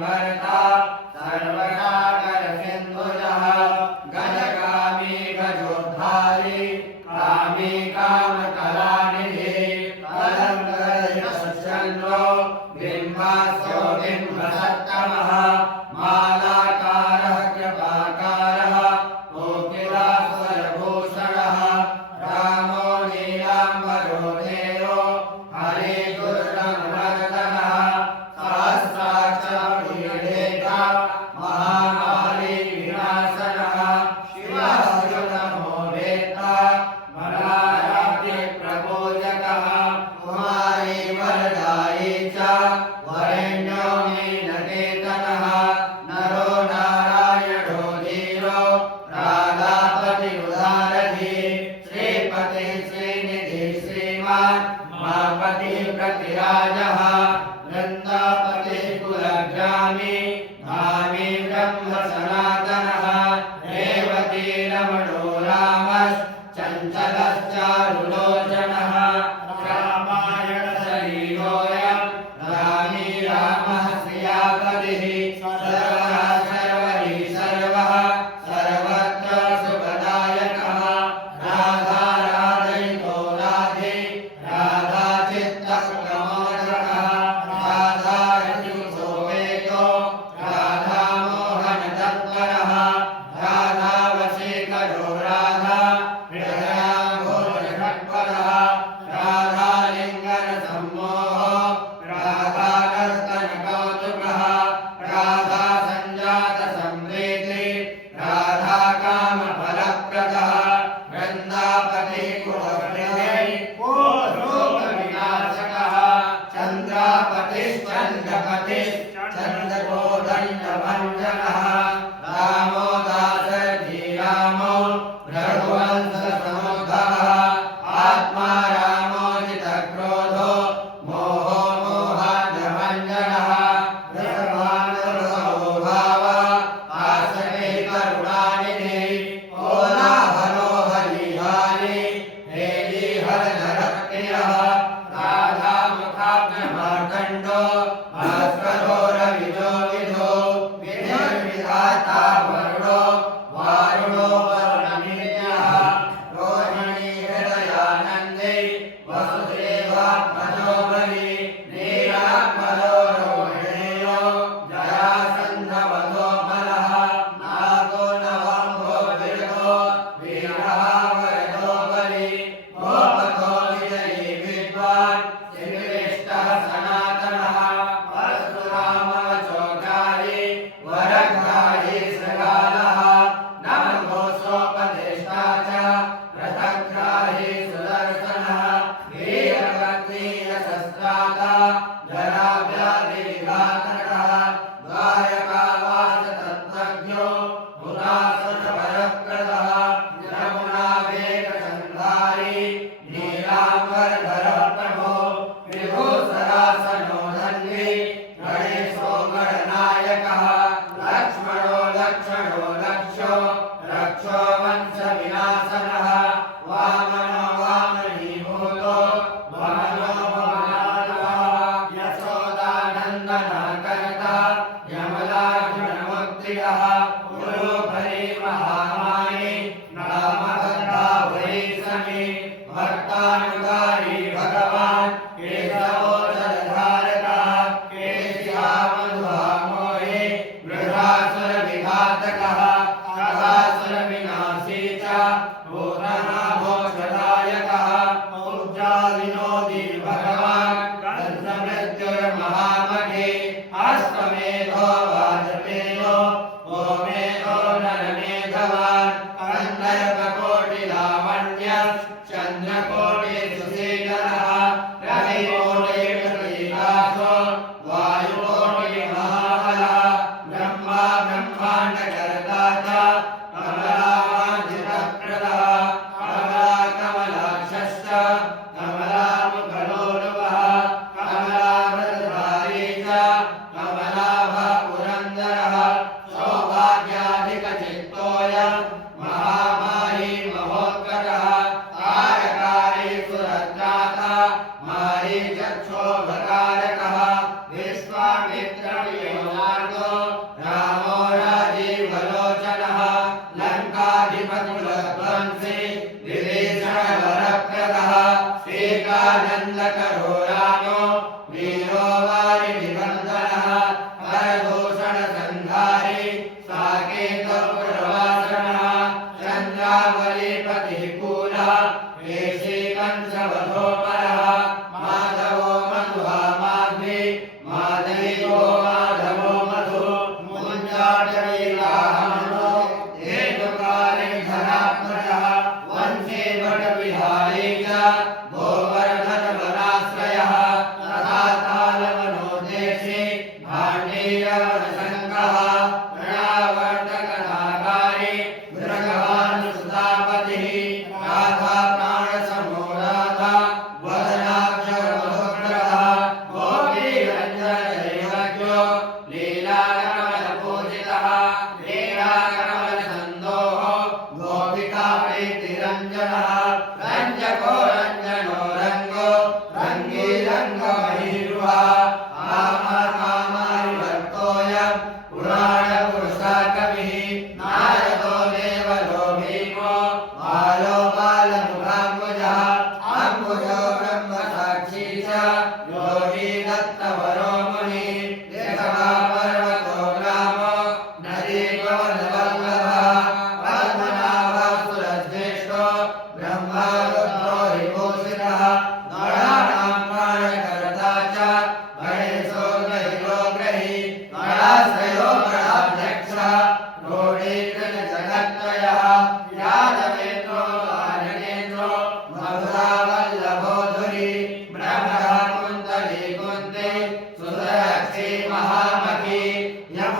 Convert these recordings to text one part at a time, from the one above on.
भर्ता सर्वसागर सिंधुजः गजगामी गजोद्धारी कामी कामकलानिधि कलङ्करचन्द्रो बिम्बास्यो बिम्बसत्तमः मालाकारः कृपाकारः कोकिलास्वरभूषणः रामो नीलाम्बरो धेयो हरे दुर्गमवर्धनः सहस्राक्षरपीठेका महाकाली विनाशनः शिवाच्युतमो वेत्ता वरायाति प्रबोधकः कुमारी वरदायी च वरेण्यो मीनकेतनः नरो नारायणो धीरो राधापति उदारधी श्रीपति श्रीनिधि श्रीमान् मापति प्रतिराजः वृन्दापति कुलग्रामी धामी ब्रह्म सनातनः रेवती रमणो रामश्चञ्चलश्चारुलोचनः रामायण शरीरोऽयं रामी रामः श्रियापतिः सर्वः सर्वरी सर्वः सर्वत्र सुखदायकः राधा राधयितो राधे राधा चित्तप्रमोदकः राधा रतिसो वेदो राधा मोहनतत्परः राधा वशीकरो राधा हृदयाम्भोजषट्परः राधा लिङ्गनसम्मोहो राधा नर्तनकौतुकः राधा सञ्जातसंप्रीति राधा कामफलप्रदः वृन्दापति कुलहृदय लोकविनाशकः चन्द्रापतिश्चन्द्रपतिश्चन्द्रकोदण्डभञ्जनः रामो दासरथी रामो रघुवंशसमुद्भवः आत्मा रामोजितक्रोधो मोहो मोहान्धभञ्जनः रसभानुरसो भावः आसने करुणानिधि कोलाहलो हरिहारि हेली हरधरप्रियः राधामुखाग्रमार्कण्डो भास्करो रविजो विधो विधिर्विधाता वरुणो वारुणो वरुणनित्यः रोहिणी हृदयानन्दे वसुदेवात्मजो बली नीलाम्बरो रोहिणेयो जरासन्धवधो बलः नागो नवाम्भो विरगो वीरः वरदो बली गोपतो विजयी विद्वान् श्रीकृष्णः सनातनः परशुरामवचोकारी वरग्राही सृगालः नमघोषोपदेष्टा च रथग्राही सुदर्शनः वीरगन्धीयशस्त्राता जराव्याधिविघातकः द्वारकावासतत्त्वज्ञो हुतासुरवरप्रदः यमुनावेगसन्धारी नीलाम्बरधरप्रभो विभूसरासनो धन्वी गणेशो गणनायकः लक्ष्मणो लक्षणो लक्ष्यो रक्षो वंशविनाशनः वामनो वामनीभूतो वमनो वमनानवः यशोदानन्दनः कर्ता यमलार्जुनमुक्तिरः पुरोभरी महामायी नामभद्रा वैसमी भक्तानुगारी भगवान् केशवोषधधारकः केशिहा मधुहा मोहे मृगासुरविघातकः खगासुरविनाशी च पूर्णनाभोषदायकः ऊर्जाविनोदी भगवान् कंसमृत्युर्महामहे अश्वमेधो वाजपेयो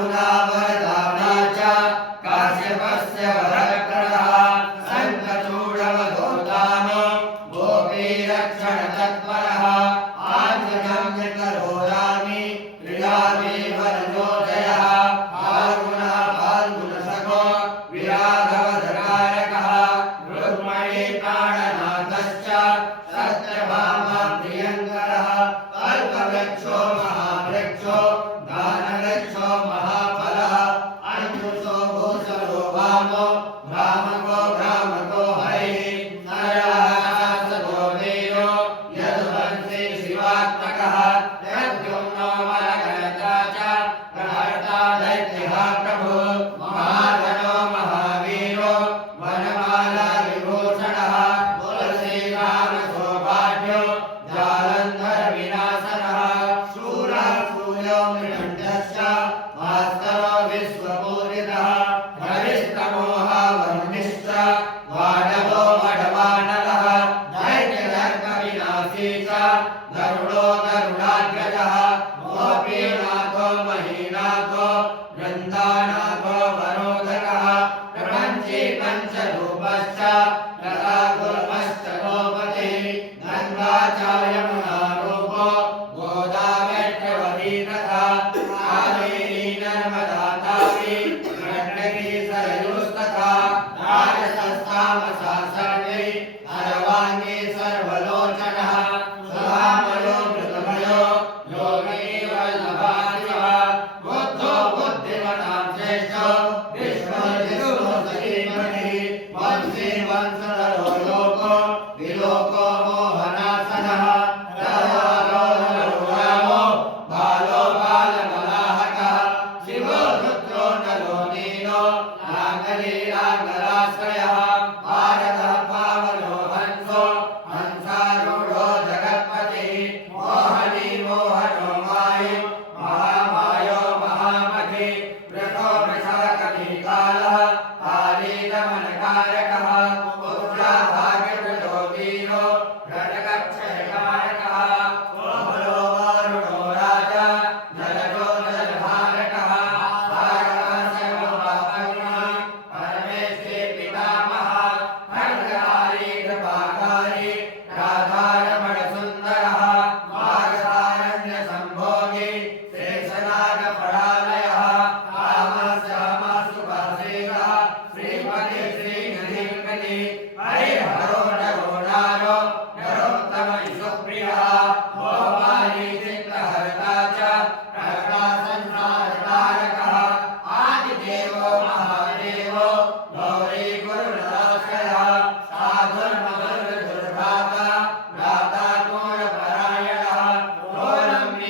मुदा वरदाना च काश्यपस्य वरप्रदः शङ्खचूडवधूतानो गोपीरक्षणतत्परः आञ्जनम्यकरोरामि क्रीडामि वरजोदयः फाल्गुनः फाल्गुनसखो विराधवधकारकः रुक्मणी प्राणनाथश्च सत्यभामा प्रियङ्करः कल्पवृक्षो महावृक्षो दानवृक्षो महाफलः अंशुषो भूषणो वामो भ्रामको भ्रामको हरिः नरः वीरो यदुवंशी शिवात्मकः प्रद्युम्नो मलकर्ता च प्रहर्ता दैत्यः प्रभुः महाधनो महावीरो वनमाला विभूषणः तुलसीरामसौभाग्यो जालन्धर विनाशनः शूरः सूर्यो मृण्डश्च भास्करो विश्वपूजितः हरिस्तमोः वह्निश्च वाडवो वडवानलः दैत्यदर्पविनाशी च गरुडो गरुडाग्रजः गोपीनाथो महीनाथो वृन्दानाथो वरोदकः प्रपञ्ची पञ्चरूपश्च लताकुर्मश्च गोपतिः गङ्गा च यमुना रूपो गोदावरी तथा कावेरी नर्मदा तापी गण्डकी सरयुस्तथा राजसस्तामसा सर्वे सर्वाङ्गी सर्वलोचनः सुधामयो मृतमयो योगी वल्लभादिवः बुद्धो बुद्धिमतां श्रेष्ठो विष्णुर्विष्णुः सखीमणिः वंशी वंशधरो लोको विलोको मोहनासनः रामो बालो बालमलाहकः शिवो रुद्रो नलो नीलो लाङ्गलीलाङ्गलाश्रयः भारतः पावनो हंसो हंसारूढो जगत्पतिः मोहनी मोहनो मायि महामायो महामति वृषो वृषाकपिकालः कालीदमनकारकः पुत्राभाग्यवृषो वीरो रटकक्षयकारकः कोमलो वारुणो राजा जलजो जलधारकः परमेश्वरी पितामहः खड्गधारी कृपाकारी राधारमणसुन्दरः माघसारण्यसम्भोगी शेषनागफलालयः कामश्यामसुभाषितः श्रीपति श्रीनिधिपति हरिहरो नरो नरोत्तम ईशप्रियः गोपाली चित्तहर्ता च प्रज्ञासंसारतारकः आदिदेवो महादेवो गौरी गुरुनराश्रयः साधुर्मधुर्भ्राता भ्राता पूर्णपरायणः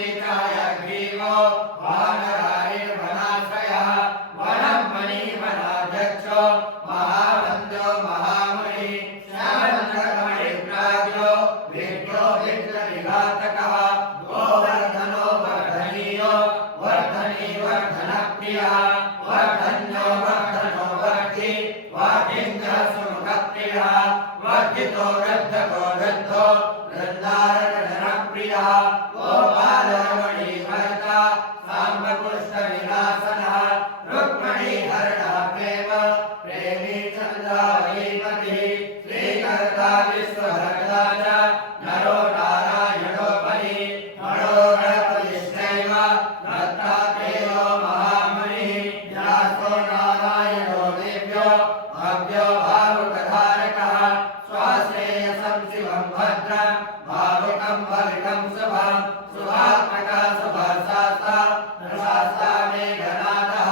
रोलम्बीकायग्रीवो वानरारिर्वनाश्रयः वनं मणिवनाध्यक्षो महावन्द्यो महामुनिः श्यामचक्रमणिप्राज्यो विद्यो विघ्नविघातकः गोवर्धनो वर्धनीयो वर्धनी वर्धनप्रियः वर्धन्यो वर्धनो वर्धि वादिन्द्रः सुमुखप्रियः वर्धितो वृद्धको वृद्धो वृन्दारकधनप्रियः गोपालरमणीभर्ता साम्बपुष्पविलासनः रुक्मणीहरणः प्रेम प्रेमी चन्द्रावलीपतिः श्रीकर्ता विश्वभर्ता च नरो नारायणो बलिः मनोगणपतिश्चैव दत्तात्रेयो महामुनिः व्यासो नारायणो दिव्यो भव्यो भावुकधारकः स्वाश्रेयसं शिवं भद्रं भावुकं भविकं शुभं शुभात्मकः शुभशास्ता प्रशास्ता मेघनाथः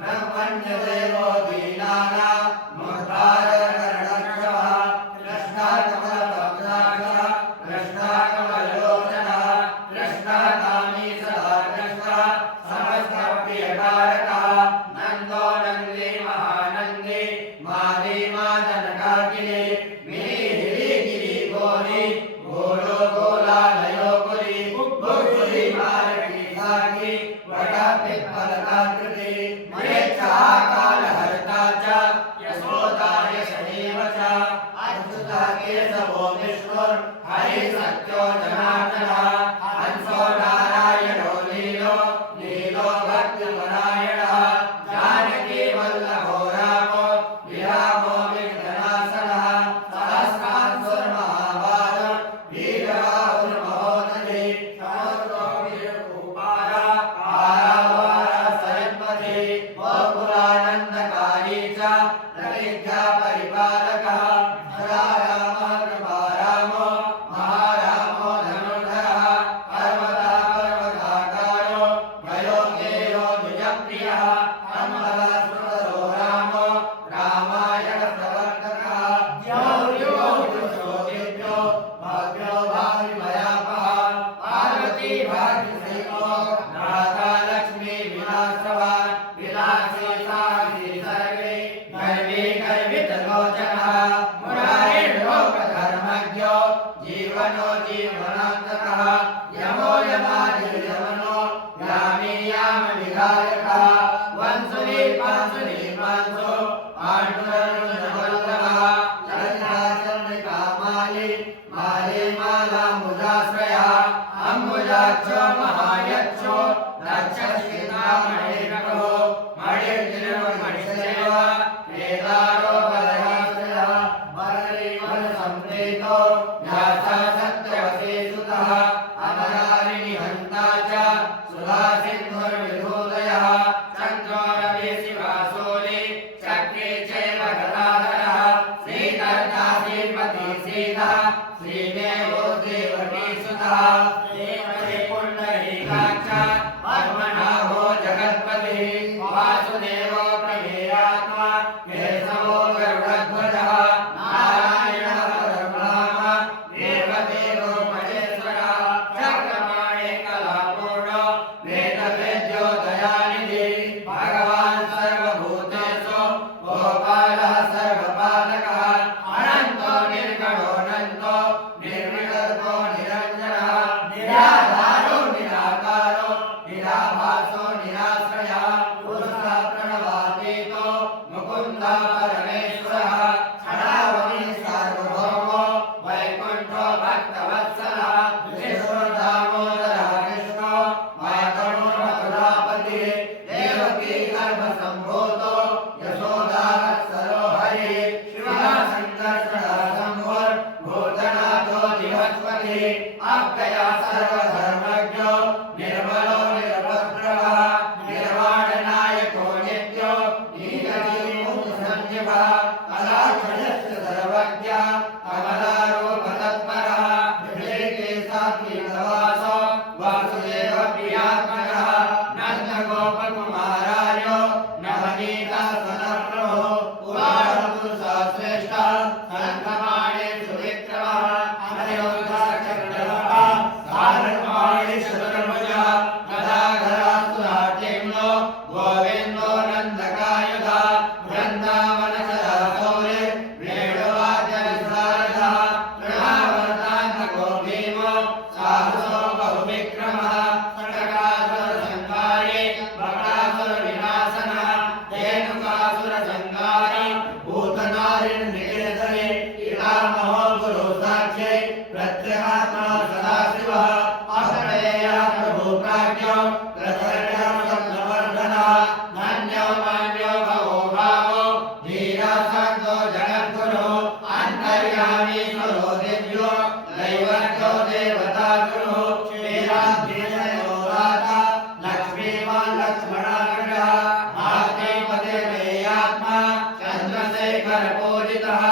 ब्रह्मण्यदेवो दीनानां मुद्धारकरणक्षमः कृष्णाकमलपद्माक्षः कृष्णाकमललोचनः कृष्णकामी सदा कृष्णः समस्तप्रियकारकः नन्दो नन्दी महानन्दी माली मादनकाकिनी गिरि गोरी गोलो गोलालयो गुरी गुरी मालकी साकी वटा पिप्पलकाकृति महेच्छा कालहर्ता च यशोदा यशनीव च अद्भुता केशवो विष्णुर् हरि सत्यो जनार्दनः हंसो नारायणो लीलो लीलो भक्तिपरायणः श्री गोकुलानन्दकारी च प्रतिज्ञा परिपालकः सदा रामः कृपारामो महारामो धनुर्धरः पर्वतः पर्वताकारो वयोगेयो द्विजप्रियः अन्वः सुन्दरो रामो रामायण प्रवर्तकः ज्योतिर्ज्योतिर्भ्यो भव्यो भाविमयापः पार्वती भाग्यसेनो राधा लक्ष्मी विलासवान् विलासी साक्षी सर्वे गर्वे गर्वितलोचनः मुरारिर्लोकधर्मज्ञो जीवनो जीवनान्तकः यमो यमादिर्यमनो यामे यामविधायकः वंसुली पांसुली पांसो पाण्डुरनुजवल्लभः चन्द्रा चन्द्रिका माली माले मालाम्बुजाश्रयः अम्बुजाक्षो महायक्षो दक्षश्चिन्तामणिर्नभो मणिर्निर्मणिश्चैव केदारो बलयाश्रयः बलसम्प्रीतो व्यासः सत्यवती सुतः अमरारिणि हन्ता च सुधासिन्धुर्विधूतयः चन्द्रो रवि शिवासोली चक्रे चैव गदाधरः श्रीधर्ताधिपति सीतः श्रीदेवो देवकी सुतः देवते पुण्डरीकाक्ष पद्मनाभो जगत्पतिः वासुदेवो प्रमेयात्मा केशवो गरुडध्वजः नारायणः परब्रह्म देवदेवो महेश्वरः चक्रपाणे कलापूर्णो वेदवेद्यो दयानिधि भगवान् सर्वभूतेषु गोपालः सर्वपालकः अनन्तो निर्गुणोऽनन्तो निर्विकल्पो निरञ्जनः निराधारो निराकारो निराभासो निराश्रयः पुरुषः प्रणवातीतो मुकुन्दः परमेश्वरः छडावली सार्वभौमो वैकुण्ठो भक्तवत्सलः विष्णुर्दामोदरः कृष्णो मातमो मथुरापतिः देवकी गर्भसम्भूतो यशोदावत्सलो हरिः शिवः सङ्कर्षणः शम्भुर्भूतनाथो दिवस्पतिः अव्ययः सर्वधर्मज्ञो निर्मलो निर्वस्त्रवः निर्वाणनायको नित्यो नीलजीमुक्तसंजीवः कलाक्षयश्च सर्वज्ञः कमलारूपतत्परः हृदयकेशाग्निवासो वासुदेवप्रियात्मकः नन्दगोपकुमारार्यो नवनीतः स्वनप्रभो पुराणपुरुषः श्रेष्ठः शङ्खपाणे सुविक्रमः अनयोधः चक्रधरः सारङ्गपाणि शतधर्मजः गदाधरासुराट्यम्नो गोविन्दो नन्दकायुधः वृन्दावनसदा सौरिः वेणुवाद्यविशारदः तृणावर्तान्तको भीमो साहसो बहुविक्रमः षट्कासुरसंहारी बकासुरविनाशनः धेनुकासुरसंहारी भूतनारिर्निकेतने इलामहो गुरुसाक्ष्ये प्रत्यगात्मा सदाशिवः अष्टयः प्रभुप्राज्ञो प्रसरणः शब्दवर्धनः धन्यो मान्यो भवो भावो धीरः सन्तो जगद्गुरुः अन्तर्यामी स्वरो दिव्यो दैवज्ञो देवतागुरुः श्रीरामकृष्णयो राधा लक्ष्मीवान् लक्ष्मणाग्रजः भारतीपतिर्मेयात्मा चन्द्रशेखरपूजितः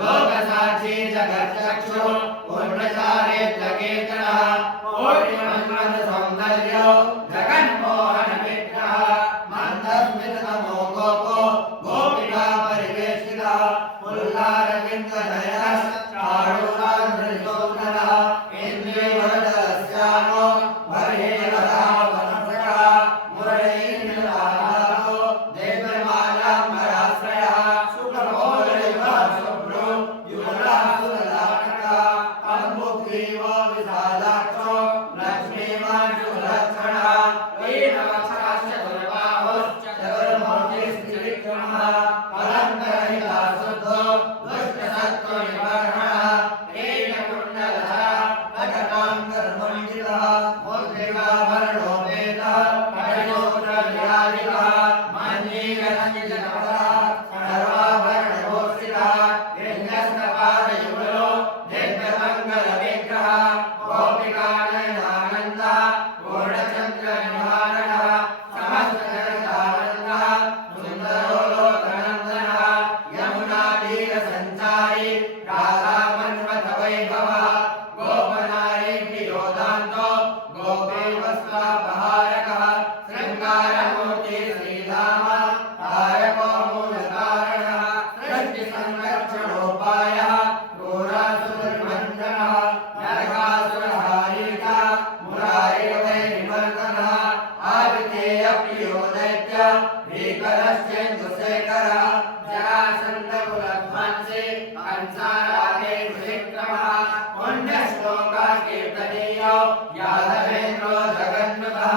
लोकसाक्षी जगच्चक्षुः पूर्णचारेत्यकेतनः कोटिमन्मथसौन्दर्यो जगन्मोहनविग्रहः मन्दस्मिततमो गोपो गोपिका परिवेष्टितः पुल्लारविन्दनयनः चारुलालधृशोधनः इन्द्रियवरदश्यामो वर्हेरः वनसकः मुरलीनिलाधारो देवमालाम्बराश्रयः शुक्रमौलिः शुभ्रो युगलः सुललाटकः अद्भुग्रीवो विशालाक्षो लक्ष्मीवान् शुभलक्षणः वीरवक्षाश्च दुर्बाहुश्च चतुर्भुजस्त्रिविक्रमः अलङ्करहितः शुद्धो दुष्टशत्रुनिवारणः कीटकुण्डलः कटकाङ्कर्मण्डितः मुद्रिकाभरणोपेतः कटयोत्रविराजितः मञ्जीरञ्जितकपटः सर्वाभरणभूषितः यज्ञस्तपादयुगलो दिव्यमङ्गलविग्रहः गोपिकानयनानन्दः पूर्णचन्द्रनिवारणः समस्तजगदानन्दः भीकरश्चेन्दुशेखरः जरासन्धकुलध्वंसी कंसाराधे विक्रमः पुण्यश्लोकः कीर्तनीयो यादवेन्द्रो जगन्नुतः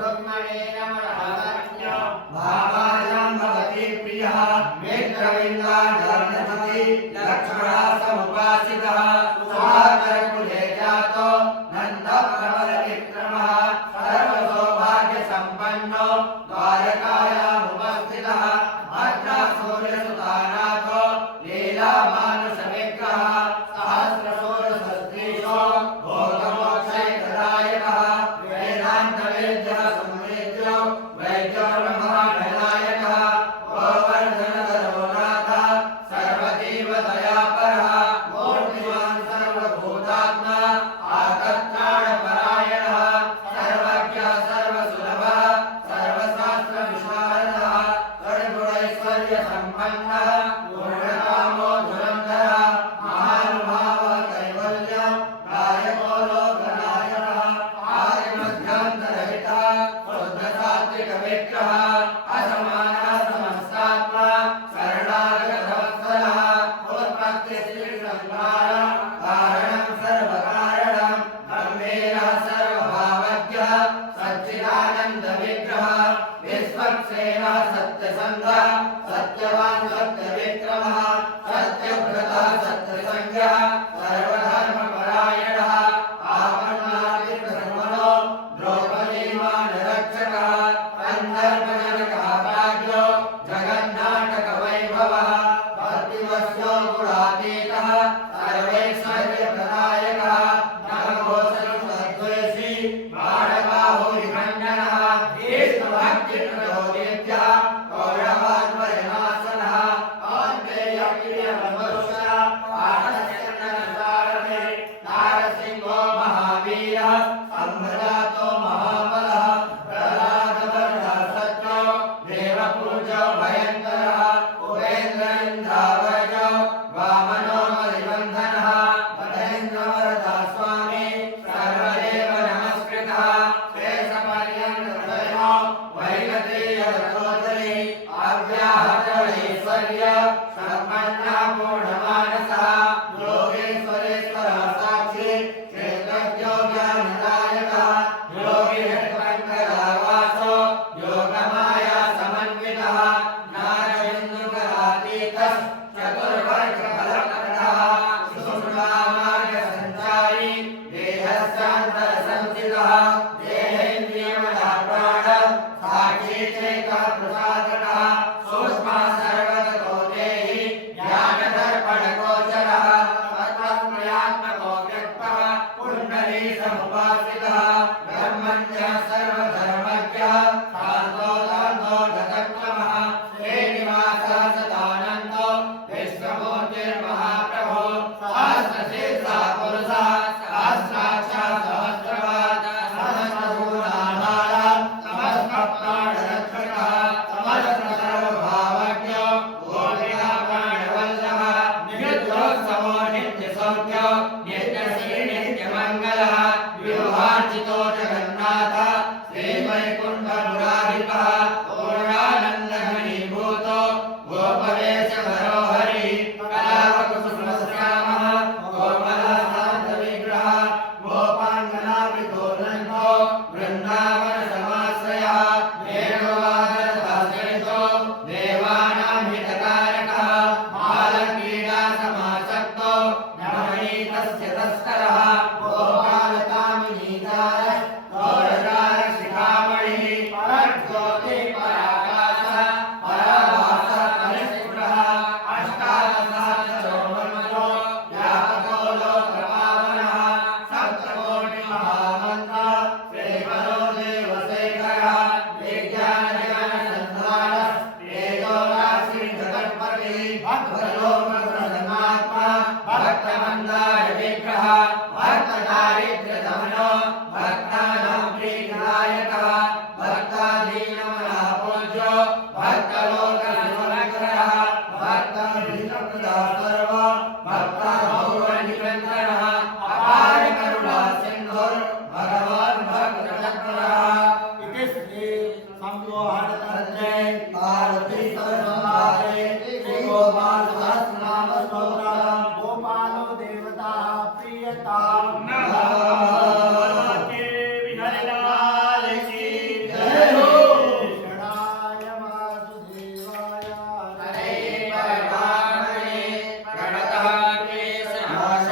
रुक्मणेन मनोहरज्ञो भावाजं भवति प्रियः मित्रविन्दाधर्मपति लक्ष्मणः समुपासितः सुधाकरकुले जातो नन्दप्रबलविक्रमः सर्वसौभाग्यसम्पन्नो द्वारकायामुपस्थितः भद्रासूर्यसुतानाथो लीलामानुषविग्रहः सहस्रशोरसस्त्रीशो भोगमोक्षैकदायकः वेदान्तवेद्यः संवेद्यो वैद्यो ब्रह्मणायकः गोवर्धनधरो नाथः सर्वदेवदयापरः मूर्तिमान् सर्वभूतात्मा आकर्त्राणपरायणः सर्वज्ञः सर्वसुलभः सर्वशास्त्रविशारदः षड्गुणैश्वर्यसम्पन्नः पूर्णकामो धुरन्धरः महानुभावः कैवल्यं गायको लोकनायकः आदिमध्यान्तरहितः शुद्धसात्विकविग्रहः असमानः समस्तात्मा शरणागतवत्सलः उत्पत्तिस्थितिसंहारः कारणं सर्वकारणं गम्भीरः सर्वभावज्ञः सच्चिदानन्दविग्रहः विश्वक्सेनः सत्यसन्धः सत्यवान् सत्यविक्रमः सत्यव्रतः सत्यसंज्ञः सर्वधर्मपरायणः आपन्नातिप्रसमनो द्रौपदीमानरक्षकः गन्धर्वजनकः प्राज्ञो जगन्नाटकवैभवः भक्तिवश्यो गुणातीतः सर्वैश्वर्यप्रदायकः नवघोषद्वेषी बाणबाहुविखण्डनः विष्णुभक्तिप्रचोदितः कौरवान्वयनाशनः कौन्तेयप्रियमनुष्यः पाठस्यन्नसारथे नारसिंहो महावीरः सम्भजातो महाबलः प्रह्लादवर्णः सत्यो देवपूज्यो भयङ्करः उपेन्द्रेन्द्रावजो वामनो मलिबन्धनः महेन्द्रवरदः स्वामी सर्वदेव नमस्कृतः शेषपर्यन्तदयो वैगतेयरथोदरी अव्याहतैश्वर्य सम्पन्नः पूर्णमानसः योगेश्वरेश्वरः साक्षी क्षेत्रज्ञो ज्ञानदायकः योगिहृत्कङ्करावासो योगमाया समन्वितः नारविन्दुकरातीतः चतुर्वर्गफलप्रदः सुषुम्नामार्गसञ्चारी देहस्यान्तरसंस्थितः देहेन्द्रियमनः प्राणः साक्षी चैकः प्रसादकः सूक्ष्मः सर्वगतो देहि ज्ञानदर्पणगोचरः तत्त्वज्ञात्मको व्यक्तः कुण्डलीसमुपासितः ब्रह्मण्यः सर्वधर्मज्ञः शान्तो दान्तो गतक्रमः श्रीनिवासः सदानन्दो विश्वमूर्तिर्महाप्रभो सहस्रशीर्षः पुरुषः सहस्राक्षः सहस्रपाद सहस्रभुवनाधारः समस्तप्राणरक्षकः समस्तसर्वभावज्ञो गोपिका प्राणवल्लभः नित्योत्सवो नित्यसौख्यो नित्यश्री नित्यमङ्गलः व्यूहार्चितो जगन्नाथः श्रीवैकुण्ठमुरारिपः पूर्णानन्दघनीभूतो गोपवेशधरो हरिः कलावकुसुमश्यामः गोमलः शान्तविग्रहः गोपाङ्गनावृतोन्नतो वृन्दावनसमाश्रयः वेणुवादनदासरितो देवानां हितकारकः बालक्रीडासमासक्तो नवनीतस्य तस्करः गोपालकामिनीकारः गौरचारशिखामणिः परज्योतिपराकाशः पराभासः परिस्फुटः अष्टादशाक्षरोन्मतो व्यापको लोकपावनः सप्तकोटिमहामन्त्रः श्रीपदो देवशेखरः विज्ञानजनसन्धानः तेजोराशिजगत्पतिः भक्तलोकप्रसन्नात्मा भक्तमन्दारविग्रहः भक्तदारिद्र्यदमनो भक्तानां प्रीतिदायकः भक्ताधीनमनः पूज्यो भक्तलो